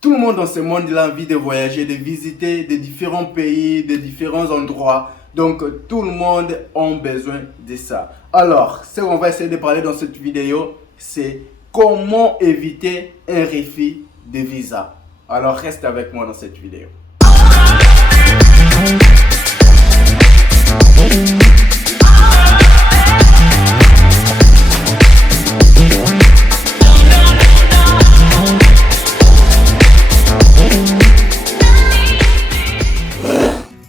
Tout le monde dans ce monde il a envie de voyager, de visiter des différents pays, des différents endroits. Donc tout le monde a besoin de ça. Alors, ce qu'on va essayer de parler dans cette vidéo, c'est comment éviter un refus de visa. Alors reste avec moi dans cette vidéo.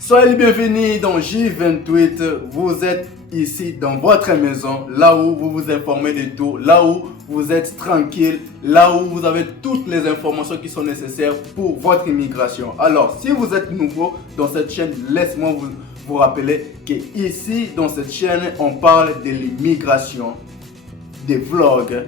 Soyez les bienvenus dans J28, vous êtes ici dans votre maison, là où vous vous informez de tout, là où vous êtes tranquille, là où vous avez toutes les informations qui sont nécessaires pour votre immigration. Alors, si vous êtes nouveau dans cette chaîne, laissez-moi vous rappeler que ici, dans cette chaîne, on parle de l'immigration, des vlogs,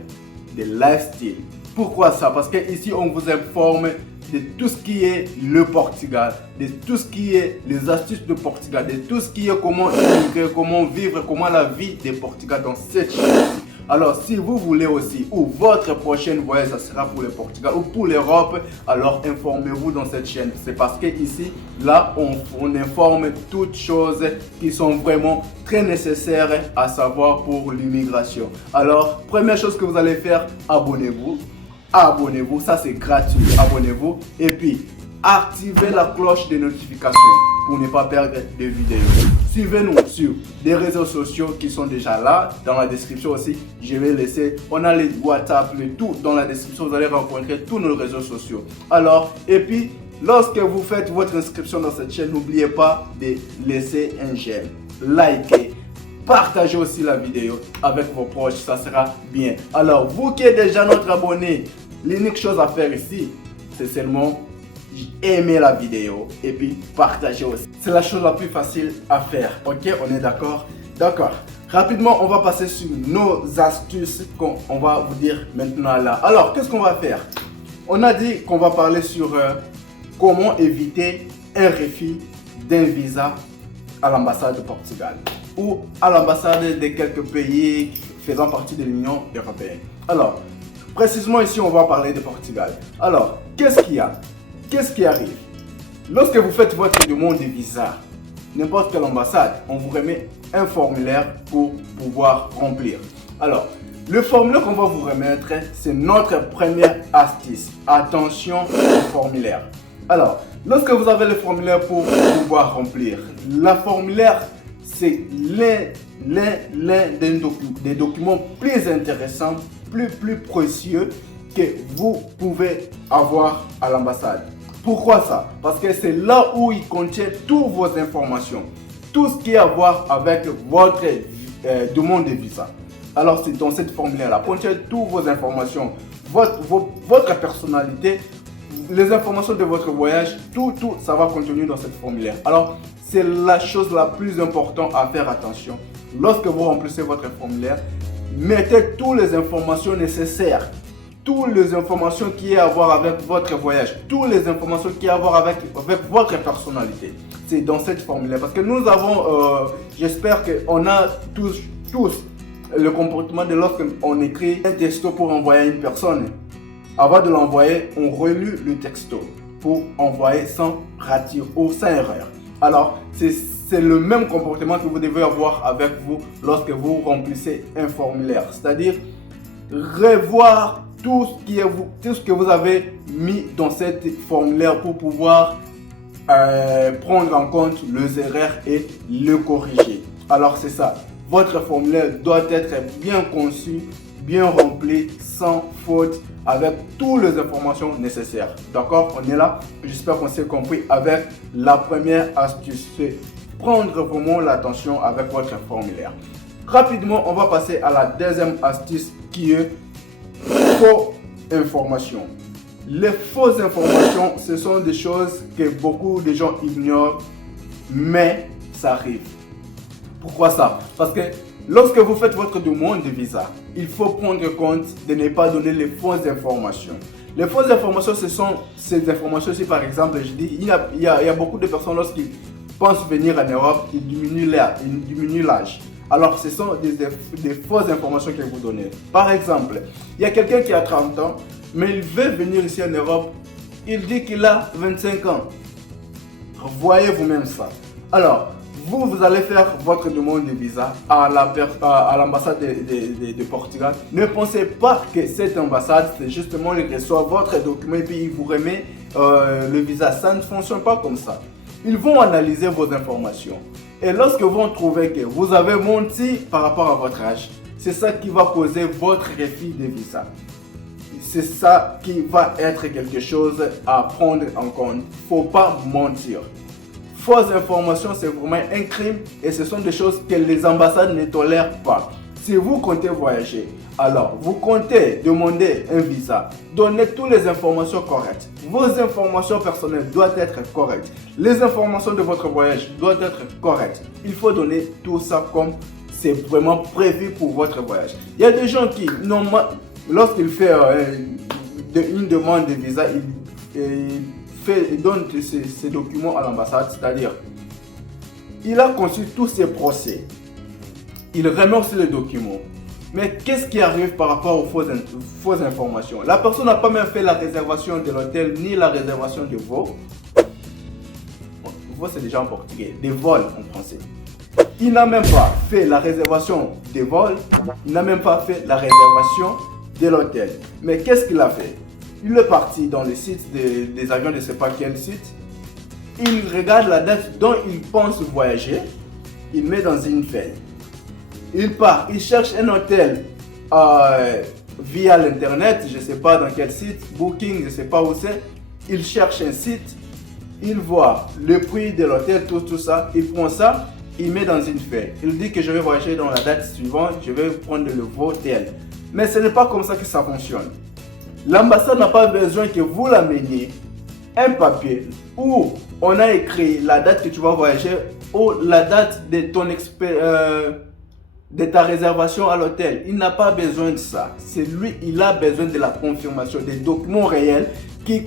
des lifestyle. Pourquoi ça? Parce que ici, on vous informe de tout ce qui est le Portugal, de tout ce qui est les astuces de Portugal, de tout ce qui est comment immigrer, comment vivre, comment la vie de Portugal dans cette chaîne. Alors si vous voulez aussi, ou votre prochaine voyage, ça sera pour le Portugal ou pour l'Europe, alors informez-vous dans cette chaîne. C'est parce que ici, là, on informe toutes choses qui sont vraiment très nécessaires à savoir pour l'immigration. Alors, première chose que vous allez faire, abonnez-vous. Abonnez-vous, ça c'est gratuit, abonnez-vous et puis activez la cloche de notification pour ne pas perdre de vidéos. Suivez-nous sur des réseaux sociaux qui sont déjà là, dans la description aussi, je vais laisser, on a les WhatsApp, le tout dans la description, vous allez rencontrer tous nos réseaux sociaux. Alors, et puis, lorsque vous faites votre inscription dans cette chaîne, n'oubliez pas de laisser un j'aime, liker. Partagez aussi la vidéo avec vos proches, ça sera bien. Alors, vous qui êtes déjà notre abonné, l'unique chose à faire ici, c'est seulement aimer la vidéo et puis partager aussi. C'est la chose la plus facile à faire. Ok, on est d'accord? D'accord. Rapidement, on va passer sur nos astuces qu'on va vous dire maintenant là. Alors, qu'est-ce qu'on va faire? On a dit qu'on va parler sur comment éviter un refus d'un visa à l'ambassade du Portugal ou à l'ambassade de quelques pays faisant partie de l'Union européenne. Alors, précisément ici, on va parler de Portugal. Alors, qu'est-ce qu'il y a? Qu'est-ce qui arrive? Lorsque vous faites votre demande de visa, n'importe quelle ambassade, on vous remet un formulaire pour pouvoir remplir. Alors, le formulaire qu'on va vous remettre, c'est notre première astuce. Attention au formulaire. Alors, lorsque vous avez le formulaire pour pouvoir remplir, le formulaire, c'est l'un des documents plus intéressants, plus précieux que vous pouvez avoir à l'ambassade. Pourquoi ça? Parce que c'est là où il contient toutes vos informations, tout ce qui a à voir avec votre demande de visa. Alors c'est dans cette formulaire-là, contient toutes vos informations, votre personnalité, les informations de votre voyage, tout ça va contenir dans cette formulaire. Alors c'est la chose la plus importante à faire attention. Lorsque vous remplissez votre formulaire, mettez toutes les informations nécessaires, toutes les informations qui ont à voir avec votre voyage, toutes les informations qui ont à voir avec votre personnalité. C'est dans cette formulaire parce que nous avons, j'espère qu'on a tous le comportement de lorsqu'on écrit un texto pour envoyer à une personne. Avant de l'envoyer, on relit le texto pour envoyer sans rature ou sans erreur. Alors, c'est le même comportement que vous devez avoir avec vous lorsque vous remplissez un formulaire. C'est-à-dire, revoir tout ce que vous avez mis dans cette formulaire pour pouvoir prendre en compte les erreurs et le corriger. Alors, c'est ça. Votre formulaire doit être bien conçu, bien rempli, sans faute, avec toutes les informations nécessaires. D'accord? On est là. J'espère qu'on s'est compris avec la première astuce. C'est prendre vraiment l'attention avec votre formulaire. Rapidement, on va passer à la deuxième astuce qui est faux informations. Les fausses informations, ce sont des choses que beaucoup de gens ignorent, mais ça arrive. Pourquoi ça? Parce que lorsque vous faites votre demande de visa, il faut prendre compte de ne pas donner les fausses informations. Les fausses informations, ce sont ces informations. Si par exemple, je dis, il y a beaucoup de personnes lorsqu'ils pensent venir en Europe, ils diminuent l'âge. Alors, ce sont des fausses informations que vous donnez. Par exemple, il y a quelqu'un qui a 30 ans, mais il veut venir ici en Europe Il dit qu'il a 25 ans. Voyez vous-même ça. Alors, vous allez faire votre demande de visa à l'ambassade de Portugal. Ne pensez pas que cette ambassade, c'est justement, il reçoit votre document et puis il vous remet le visa. Ça ne fonctionne pas comme ça. Ils vont analyser vos informations. Et lorsque vont trouver que vous avez menti par rapport à votre âge, c'est ça qui va causer votre refus de visa. C'est ça qui va être quelque chose à prendre en compte. Il ne faut pas mentir. Fausses informations, c'est vraiment un crime et ce sont des choses que les ambassades ne tolèrent pas. Si vous comptez voyager, alors vous comptez demander un visa, donnez toutes les informations correctes. Vos informations personnelles doivent être correctes. Les informations de votre voyage doivent être correctes. Il faut donner tout ça comme c'est vraiment prévu pour votre voyage. Il y a des gens qui, lorsqu'ils font une demande de visa, il donne ces documents à l'ambassade, c'est-à-dire il a conçu tous ses procès, il remet aussi les documents. Mais qu'est-ce qui arrive par rapport aux fausses informations? La personne n'a pas même fait la réservation de l'hôtel ni la réservation de vol. Vol, c'est déjà en portugais, des vols en français. Il n'a même pas fait la réservation des vols, il n'a même pas fait la réservation de l'hôtel. Mais qu'est-ce qu'il a fait? Il est parti dans le site des avions, je ne sais pas quel site. Il regarde la date dont il pense voyager. Il met dans une feuille. Il part, il cherche un hôtel via l'internet, je ne sais pas dans quel site, Booking, je ne sais pas où c'est. Il cherche un site, il voit le prix de l'hôtel, tout ça. Il prend ça, il met dans une feuille. Il dit que je vais voyager dans la date suivante, je vais prendre le vol tel. Mais ce n'est pas comme ça que ça fonctionne. L'ambassade n'a pas besoin que vous l'ameniez un papier où on a écrit la date que tu vas voyager ou la date de ta réservation à l'hôtel. Il n'a pas besoin de ça. C'est lui, il a besoin de la confirmation, des documents réels qui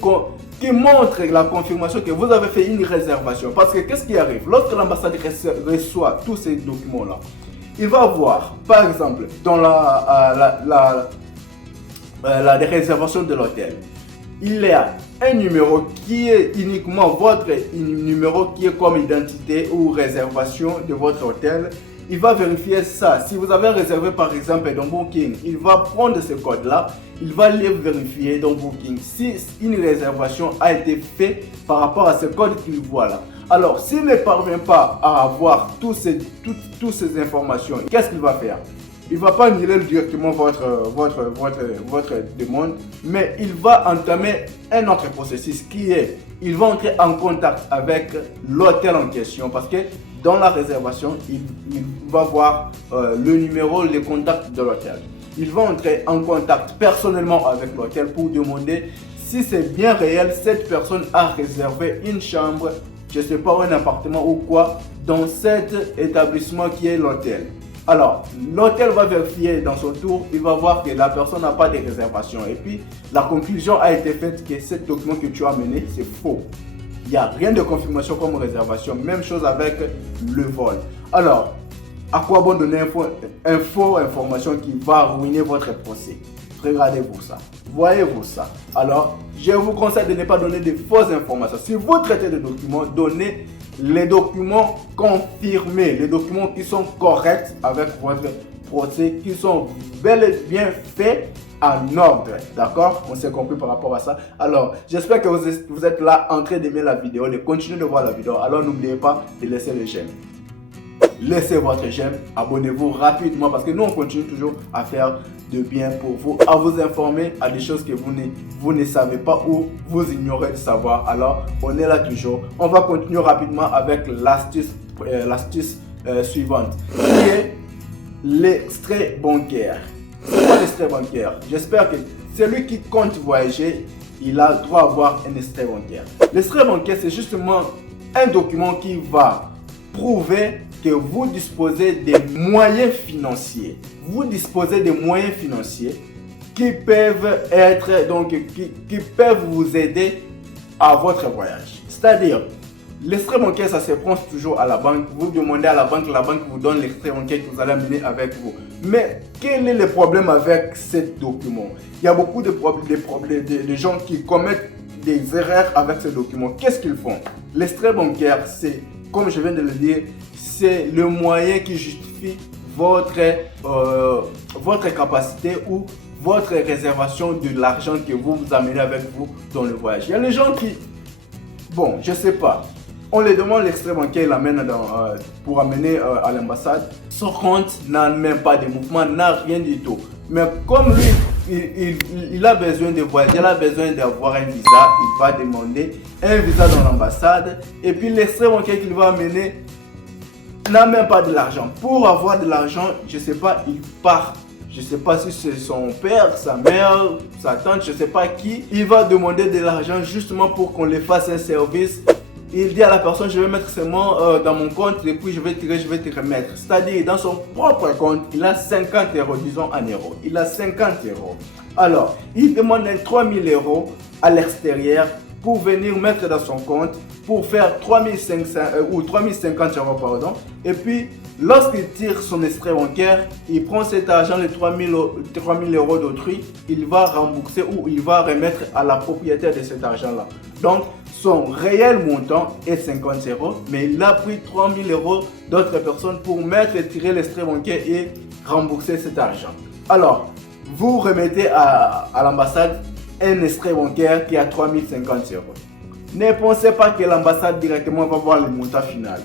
montrent la confirmation que vous avez fait une réservation. Parce que qu'est-ce qui arrive? Lorsque l'ambassade reçoit tous ces documents-là, il va voir, par exemple, dans la réservation de l'hôtel, il y a un numéro qui est uniquement votre numéro qui est comme identité ou réservation de votre hôtel. Il va vérifier ça. Si vous avez réservé par exemple dans Booking, il va prendre ce code-là, il va les vérifier dans Booking si une réservation a été faite par rapport à ce code qu'il voit là. Alors, s'il ne parvient pas à avoir toutes ces informations, qu'est-ce qu'il va faire? Il ne va pas annuler directement votre demande, mais il va entamer un autre processus qui est, il va entrer en contact avec l'hôtel en question parce que dans la réservation, il va voir le numéro, les contacts de l'hôtel. Il va entrer en contact personnellement avec l'hôtel pour demander si c'est bien réel, cette personne a réservé une chambre, je ne sais pas, un appartement ou quoi, dans cet établissement qui est l'hôtel. Alors, l'hôtel va vérifier dans son tour, il va voir que la personne n'a pas de réservation. Et puis, la conclusion a été faite que ce document que tu as amené, c'est faux. Il n'y a rien de confirmation comme réservation. Même chose avec le vol. Alors, à quoi bon donner une fausse information qui va ruiner votre procès? Regardez-vous ça. Voyez-vous ça. Alors, je vous conseille de ne pas donner de fausses informations. Si vous traitez de documents, donnez les documents confirmés, les documents qui sont corrects avec votre procès, qui sont bel et bien faits en ordre. D'accord? On s'est compris par rapport à ça. Alors, j'espère que vous êtes là en train d'aimer la vidéo, de continuer de voir la vidéo. Alors, n'oubliez pas de laisser le j'aime. Laissez votre j'aime, abonnez-vous rapidement parce que nous on continue toujours à faire de bien pour vous, à vous informer à des choses que vous ne savez pas ou vous ignorez de savoir. Alors on est là toujours. On va continuer rapidement avec l'astuce suivante qui est l'extrait bancaire. C'est quoi l'extrait bancaire? J'espère que celui qui compte voyager, il a droit à avoir un extrait bancaire. L'extrait bancaire, c'est justement un document qui va prouver que vous disposez des moyens financiers. Vous disposez des moyens financiers qui peuvent être, donc, qui peuvent vous aider à votre voyage. C'est-à-dire, l'extrait bancaire, ça se prend toujours à la banque. Vous demandez à la banque vous donne l'extrait bancaire que vous allez amener avec vous. Mais quel est le problème avec ce document? Il y a beaucoup de gens qui commettent des erreurs avec ces documents. Qu'est-ce qu'ils font? L'extrait bancaire, c'est, comme je viens de le dire, c'est le moyen qui justifie votre capacité ou votre réservation de l'argent que vous amenez avec vous dans le voyage. Il y a les gens qui, bon, je sais pas, on les demande l'extrait bancaire, il l'amène pour amener à l'ambassade. Son compte n'a même pas de mouvement, n'a rien du tout. Mais comme lui, il a besoin de voyager, il a besoin d'avoir un visa, il va demander un visa dans l'ambassade. Et puis l'extrait bancaire qu'il va amener n'a même pas de l'argent. Pour avoir de l'argent, je sais pas, il part. Je sais pas si c'est son père, sa mère, sa tante, je sais pas qui. Il va demander de l'argent justement pour qu'on lui fasse un service. Il dit à la personne, je vais mettre seulement dans mon compte et puis je vais te remettre. C'est-à-dire, dans son propre compte, il a 50 euros, disons en euros. Il a 50 euros. Alors, il demande 3000 euros à l'extérieur pour venir mettre dans son compte pour faire 3500 ou 3050 euros, pardon. Et puis, lorsqu'il tire son extrait bancaire, il prend cet argent, les 3000 euros d'autrui, il va rembourser ou il va remettre à la propriétaire de cet argent-là. Donc, son réel montant est 50 euros, mais il a pris 3000 euros d'autres personnes pour mettre et tirer l'extrait bancaire et rembourser cet argent. Alors, vous remettez à l'ambassade un extrait bancaire qui a 3050 euros. Ne pensez pas que l'ambassade directement va voir le montant final.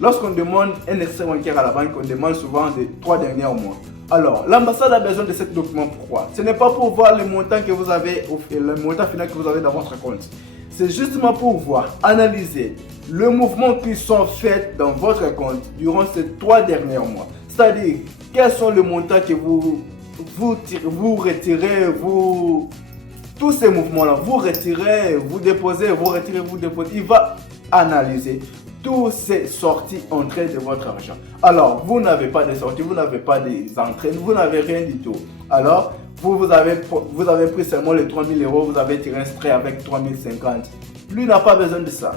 Lorsqu'on demande un extrait bancaire à la banque, on demande souvent les 3 derniers mois. Alors, l'ambassade a besoin de ce document. Pourquoi? Ce n'est pas pour voir le montant que vous avez, le montant final que vous avez dans votre compte. C'est justement pour voir, analyser le mouvement qui sont faits dans votre compte durant ces 3 derniers mois. C'est-à-dire, quels sont les montants que vous retirez, tous ces mouvements-là, vous retirez, vous déposez, vous retirez, vous déposez. Il va analyser toutes ces sorties, entrées de votre argent. Alors, vous n'avez pas de sorties, vous n'avez pas des entrées, vous n'avez rien du tout. Alors, vous avez pris seulement les 3000 euros, vous avez tiré un extrait avec 3050. Lui n'a pas besoin de ça.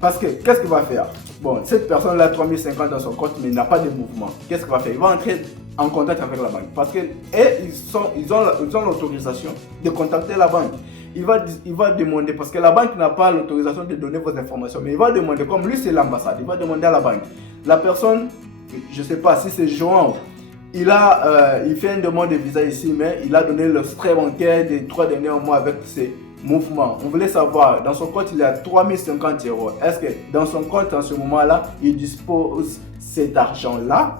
Parce que, qu'est-ce qu'il va faire? Bon, cette personne a 3050 dans son compte, mais il n'a pas de mouvement. Qu'est-ce qu'il va faire? Il va entrer en contact avec la banque. Parce qu'ils ont l'autorisation de contacter la banque. Il va demander, parce que la banque n'a pas l'autorisation de donner vos informations, mais il va demander, comme lui c'est l'ambassade, il va demander à la banque. La personne, je ne sais pas si c'est João, il fait une demande de visa ici, mais il a donné l'extrait bancaire des 3 derniers mois avec ses mouvements. On voulait savoir, dans son compte il y a 3050 euros. Est-ce que dans son compte en ce moment-là, il dispose cet argent-là?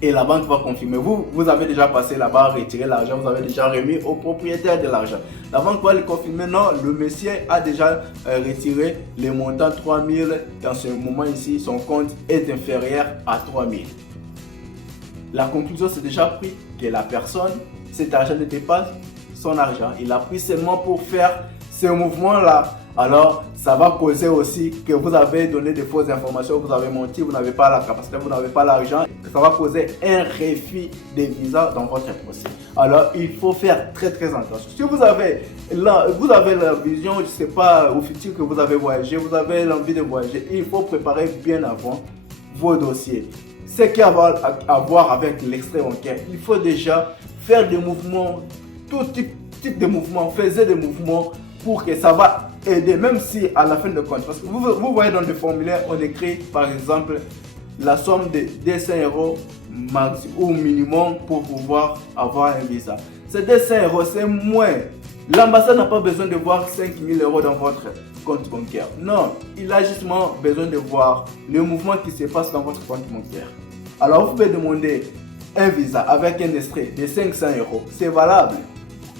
Et la banque va confirmer. Vous avez déjà passé là-bas, retiré l'argent, vous avez déjà remis au propriétaire de l'argent. La banque va le confirmer. Non, le monsieur a déjà retiré les montants 3000. Dans ce moment ici, son compte est inférieur à 3000. La conclusion, c'est déjà pris que la personne, cet argent n'était pas son argent. Il a pris seulement pour faire ce mouvement-là. Alors, ça va causer aussi que vous avez donné de fausses informations, vous avez menti, vous n'avez pas la capacité, vous n'avez pas l'argent. Ça va causer un refus de visa dans votre procès. Alors, il faut faire très attention. Si vous avez la vision, je ne sais pas, au futur que vous avez voyagé, vous avez l'envie de voyager, il faut préparer bien avant vos dossiers. Ce qu'il y a à voir avec l'extrait bancaire, il faut déjà faire des mouvements, tout type de mouvements, faites des mouvements pour que ça va aider, même si à la fin de compte, parce que vous voyez dans le formulaire, on écrit par exemple la somme de 200 euros max ou minimum pour pouvoir avoir un visa. Ces 200 euros, c'est moins. L'ambassade n'a pas besoin de voir 5000 euros dans votre compte bancaire. Non, il a justement besoin de voir le mouvement qui se passe dans votre compte bancaire. Alors vous pouvez demander un visa avec un extrait de 500 euros. C'est valable.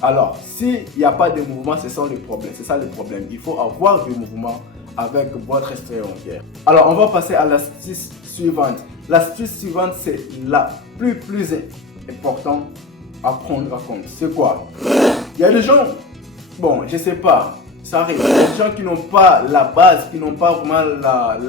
Alors, s'il n'y a pas de mouvement, c'est ça le problème. C'est ça le problème. Il faut avoir du mouvement avec votre extrait bancaire. Alors, on va passer à l'astuce suivante. L'astuce suivante, c'est la plus importante à prendre en compte. C'est quoi? Il y a des gens, bon, je ne sais pas, ça arrive. Il y a des gens qui n'ont pas la base, qui n'ont pas vraiment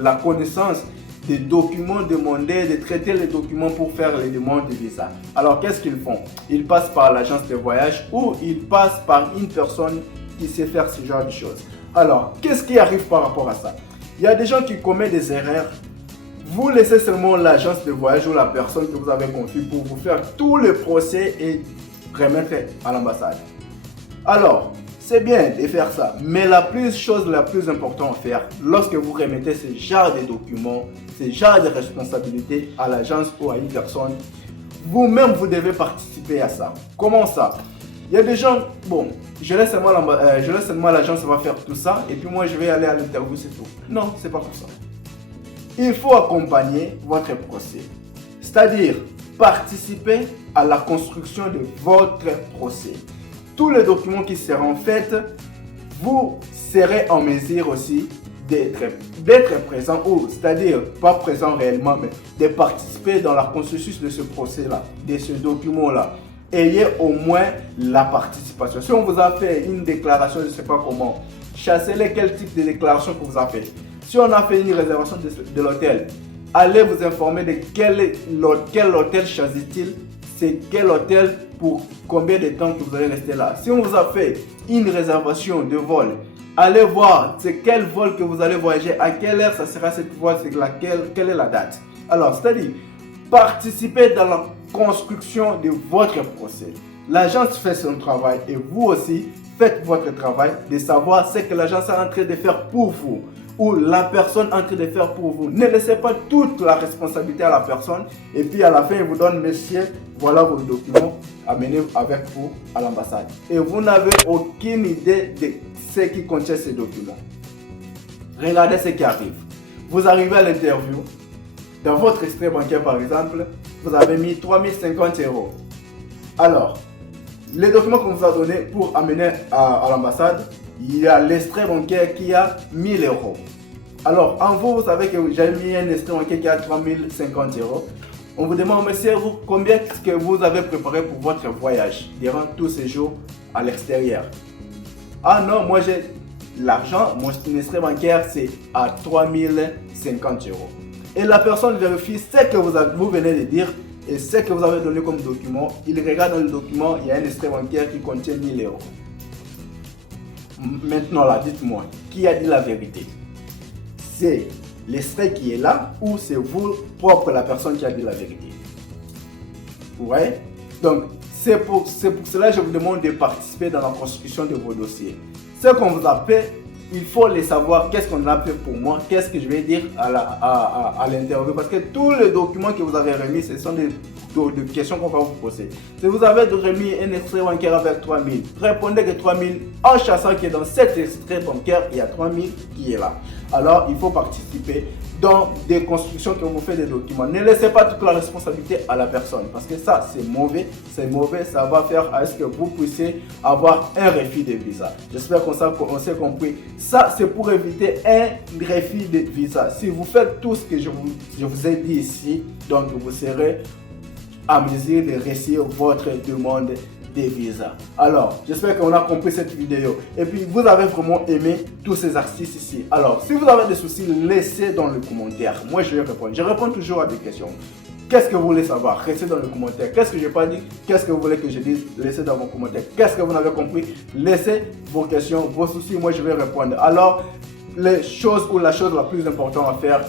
la connaissance des documents demandés, de traiter les documents pour faire les demandes de visa. Alors qu'est-ce qu'ils font? Ils passent par l'agence de voyage ou ils passent par une personne qui sait faire ce genre de choses. Alors, qu'est-ce qui arrive par rapport à ça? Il y a des gens qui commettent des erreurs. Vous laissez seulement l'agence de voyage ou la personne que vous avez confiée pour vous faire tout le procès et remettre à l'ambassade. Alors, c'est bien de faire ça. Mais la chose la plus importante à faire, lorsque vous remettez ce genre de documents, ce genre de responsabilités à l'agence ou à une personne, vous-même, vous devez participer à ça. Comment ça? Il y a des gens, bon, je laisse seulement l'agence va faire tout ça et puis moi je vais aller à l'interview, c'est tout. Non, c'est pas comme ça. Il faut accompagner votre procès. C'est-à-dire participer à la construction de votre procès. Tous les documents qui seront faits, vous serez en mesure aussi d'être présent, ou c'est-à-dire pas présent réellement, mais de participer dans la processus de ce procès-là, de ce document-là. Ayez au moins la participation. Si on vous a fait une déclaration, je ne sais pas comment, chassez-les quel type de déclaration que vous avez fait. Si on a fait une réservation de l'hôtel, allez vous informer de quel hôtel choisit-il, c'est quel hôtel pour combien de temps que vous allez rester là. Si on vous a fait une réservation de vol, allez voir c'est quel vol que vous allez voyager, à quelle heure ça sera cette vol, c'est quelle est la date. Alors, c'est-à-dire, participez dans la construction de votre procès. L'agence fait son travail et vous aussi faites votre travail de savoir ce que l'agence est en train de faire pour vous ou la personne en train de faire pour vous. Ne laissez pas toute la responsabilité à la personne et puis à la fin, il vous donne, monsieur, voilà vos documents, amenez avec vous à l'ambassade. Et vous n'avez aucune idée de ce qui contient ces documents. Regardez ce qui arrive. Vous arrivez à l'interview, dans votre extrait bancaire par exemple, vous avez mis 3050 €. Alors, les documents qu'on vous a donnés pour amener à l'ambassade, il y a l'extrait bancaire qui a 1000 €. Alors, en vous savez que j'ai mis un extrait bancaire qui a 3050 €. On vous demande, monsieur, combien est-ce que vous avez préparé pour votre voyage durant tous ces jours à l'extérieur? Ah non, moi j'ai l'argent, mon extrait bancaire c'est à 3050 €. Et la personne vérifie ce que vous venez de dire et ce que vous avez donné comme document. Il regarde dans le document, il y a un extrait bancaire qui contient 1000 €. Maintenant là, dites-moi, qui a dit la vérité? C'est l'extrait qui est là ou c'est vous propre la personne qui a dit la vérité? Ouais. Donc c'est pour cela que je vous demande de participer dans la construction de vos dossiers. Ce qu'on vous a fait, il faut les savoir. Qu'est-ce qu'on a fait pour moi? Qu'est-ce que je vais dire à l'interview? Parce que tous les documents que vous avez remis, ce sont des questions qu'on va vous poser. Si vous avez remis un extrait bancaire avec 3000, répondez que 3000 en chassant que dans cet extrait bancaire, il y a 3000 qui est là. Alors, il faut participer dans des constructions que vous faites des documents. Ne laissez pas toute la responsabilité à la personne parce que ça, c'est mauvais, ça va faire à ce que vous puissiez avoir un refus de visa. J'espère qu'on s'est compris. Ça, c'est pour éviter un refus de visa. Si vous faites tout ce que je vous ai dit ici, donc vous serez à mesure de réussir votre demande de visa. Alors, j'espère qu'on a compris cette vidéo. Et puis, vous avez vraiment aimé tous ces astuces ici. Alors, si vous avez des soucis, laissez dans le commentaire. Moi, je vais répondre. Je réponds toujours à des questions. Qu'est-ce que vous voulez savoir? Restez dans le commentaire. Qu'est-ce que je n'ai pas dit? Qu'est-ce que vous voulez que je dise? Laissez dans vos commentaires. Qu'est-ce que vous n'avez compris? Laissez vos questions, vos soucis. Moi, je vais répondre. Alors, la chose la plus importante à faire,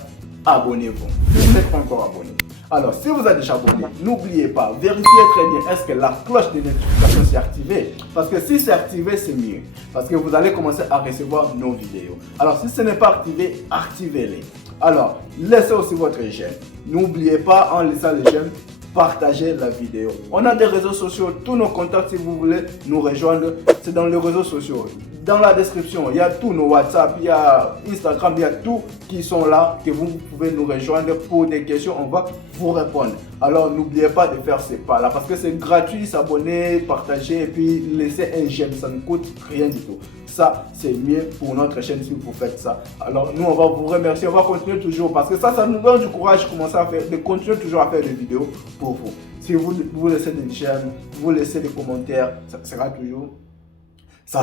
abonnez-vous. Si vous n'êtes pas encore abonné. Alors, si vous êtes déjà abonné, n'oubliez pas, vérifiez très bien est-ce que la cloche de notification s'est activée. Parce que si c'est activé, c'est mieux. Parce que vous allez commencer à recevoir nos vidéos. Alors, si ce n'est pas activé, activez-les. Alors, laissez aussi votre j'aime. N'oubliez pas, en laissant le j'aime, partagez la vidéo. On a des réseaux sociaux, tous nos contacts, si vous voulez nous rejoindre, c'est dans les réseaux sociaux. Dans la description, il y a tous nos WhatsApp, il y a Instagram, il y a tout qui sont là, que vous pouvez nous rejoindre pour des questions, on va vous répondre. Alors n'oubliez pas de faire ces pas là parce que c'est gratuit, s'abonner, partager et puis laisser un j'aime, ça ne coûte rien du tout. Ça, c'est mieux pour notre chaîne si vous faites ça. Alors nous, on va vous remercier, on va continuer toujours parce que ça nous donne du courage de continuer toujours à faire des vidéos pour vous. Si vous laissez des j'aime, vous laissez des commentaires, ça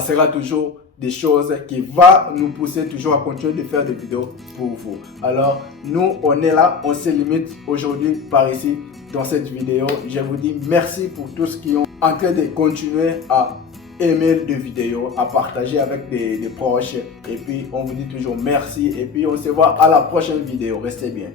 sera toujours des choses qui vont nous pousser toujours à continuer de faire des vidéos pour vous. Alors, nous, on est là, on se limite aujourd'hui par ici dans cette vidéo. Je vous dis merci pour tous qui ont en train de continuer à aimer les vidéos, à partager avec des proches. Et puis, on vous dit toujours merci. Et puis, on se voit à la prochaine vidéo. Restez bien.